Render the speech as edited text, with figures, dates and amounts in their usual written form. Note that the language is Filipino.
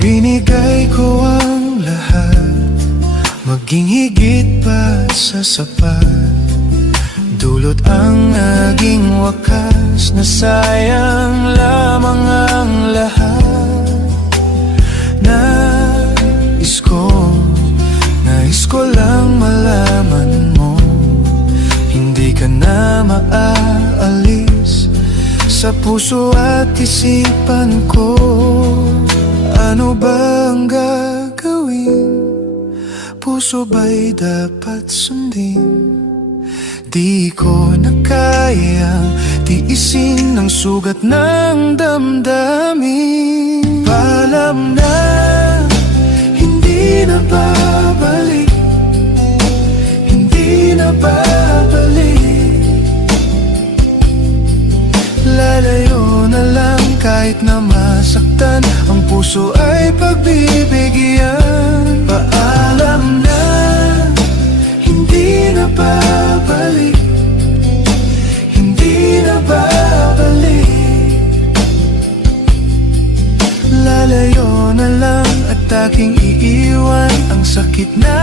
Binigay ko ang lahat, maging higit pa sa sapat. Dulot ang naging wakas, na sayang lamang ang lahat. Nais ko lang malaman mo, hindi ka na maaalis sa puso at isipan ko. Ano ba ang gagawin? Puso ba'y dapat sundin? Di ko na kayang tiisin ang sugat ng damdamin. Paalam na, hindi na babalik, hindi na babalik. Lalayo na lang kahit na masaktan, ang puso ay pagbibigyan. Paalam na, hindi na babalik, hindi na babalik. Lalayo na lang at aking iiwan ang sakit na